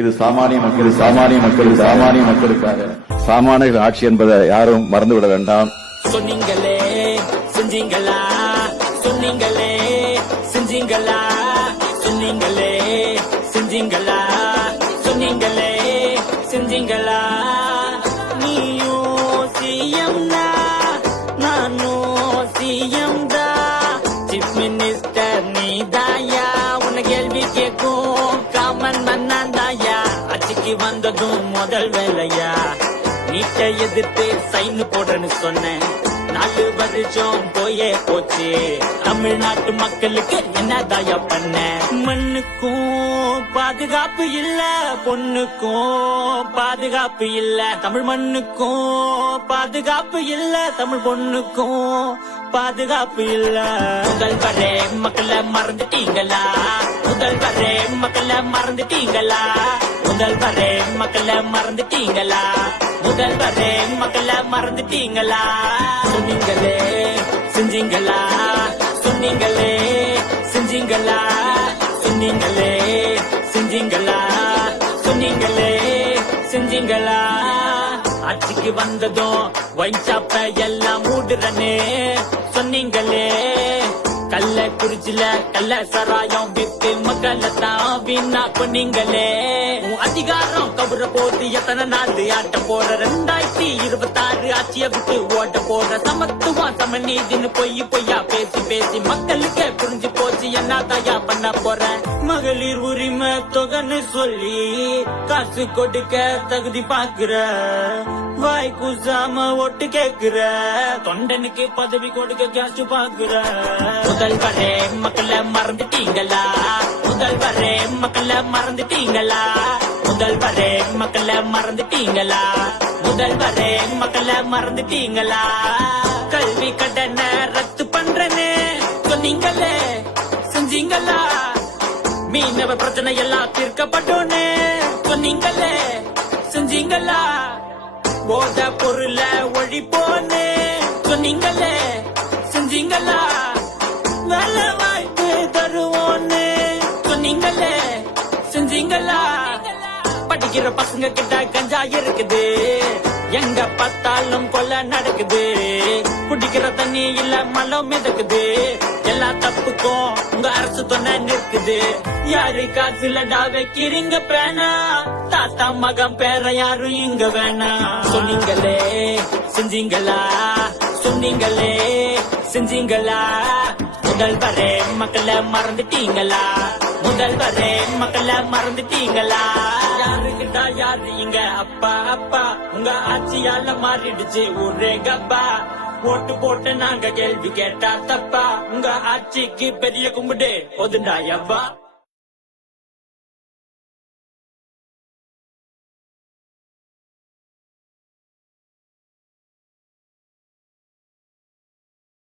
இது சாமானிய மக்களுக்காக சாமானிய ஆட்சி என்பதை யாரும் மறந்துவிட வேண்டாம். சொன்னீங்களே செஞ்சீங்களா, சொன்னீங்களே செஞ்சீங்களா, சொன்னீங்களே செஞ்சீங்களா, சொன்னீங்களே செஞ்சீங்களா. நீயும் சிஎம்னா நானும் சிஎம் தான், சீஃப் மினிஸ்டர் நீதாயா, உன்னை கேள்வி கேட்கும் காமன் மன்னாந்தாயா. ஆட்சிக்கு வந்ததும் முதல் வேலையா நீட்டை எதிர்த்து சைன் போடுறேன்னு சொன்னேன். 4 வருஷம் போயே போச்சு, தமிழ்நாட்டு மக்களுக்கு என்னதாயா பண்ண? மண்ணுக்கும் பாதுகாப்பு இல்ல, பொண்ணுக்கும் பாதுகாப்பு இல்ல, தமிழ் மண்ணுக்கும் பாதுகாப்பு இல்ல, தமிழ் பொண்ணுக்கும் பாதுகாப்பு இல்ல. முதல்வரே மக்களை மறந்துட்டீங்களா, முதல்வரே மக்களை மறந்துட்டீங்களா, முதல்வரே மக்களை மறந்துட்டீங்களா, முதல்வரே மக்களை மறந்துட்டீங்களா. சொன்னீங்களே செஞ்சீங்களா, சொன்னீங்களே செஞ்சீங்களா, சொன்னீங்களே செஞ்சீங்களா, சொன்னீங்களே செஞ்சீங்களா. ஆட்சிக்கு வந்ததும் ஒயின் ஷாப்ப எல்லாம் மூடுறனே சொன்னீங்களே. கள்ளக்குறிச்சில கள்ள சராயம் விட்டு மக்களை தான் வீணா பண்ணீங்களே. அதிகாரம் கபுர போட்டு எத்தனை நாள் ஆட்ட போற, 2026 ஆட்சிய விட்டு ஓட்ட போற. சமத்துவம் சமநீதினு பொய்யா பேசி பேசி மக்களுக்கு புரிஞ்சு போச்சு, என்னதாயா பண்ண போற? மகளிர் உரிமை தொகைன்னு சொல்லி காசு கொடுக்க தகுதி பாக்குற, வாய் கூசாம ஓட்டு கேக்குற, தொண்டனுக்கு பதவி கொடுக்க கேசு பாக்குற. முதல்வரே மக்களை மறந்துட்டீங்களா, முதல்வரே மக்களை மறந்துட்டீங்களா, முதல்வரே மக்களை மறந்துட்டீங்களா, முதல்வரே மக்களை மறந்துட்டீங்களா. கல்வி கடனை ரத்து பண்றேன்னு சொன்னீங்களே செஞ்சீங்களா, மீனவ பிரச்சனை எல்லாம் தீர்க்கப்பட்டோன்னு சொன்னீங்களே செஞ்சீங்களா, போத பொருள ஒழிப்போன்னு சொன்னீங்களே செஞ்சீங்களா, வேலை வாய்ப்பு தருவோன்னு சொன்னீங்களே செஞ்சீங்களா. படிக்கிற பசங்க கிட்ட கஞ்சா இருக்குது, எங்க பார்த்தாலும் கொலை நடக்குது, குடிக்கிற தண்ணி இல்ல மலம் மிதக்குது, எல்லா தப்புக்கும் உங்க அரசு துணை நிற்குது. யாரு காசுலடா வைக்கிறீங்க பேனா, தாத்தா மகன் பேர யாரும் இங்க வேணா. சொன்னீங்களே செஞ்சீங்களா, சொன்னீங்களே செஞ்சீங்களா, முதல்வரே மக்களை மறந்துட்டீங்களா, முதல்வரே மக்களை மறந்துட்டீங்களா. யாருக்கிட்டா யாரு இங்க அப்பா அப்பா, உங்க ஆட்சியால மாறிடுச்சு ஊரே கப்பா. ஓட்டு போட்டு நாங்க கேள்வி கேட்டா தப்பா, உங்க ஆட்சிக்கு பெரிய கும்பிடு போதுண்டா எவ்வா.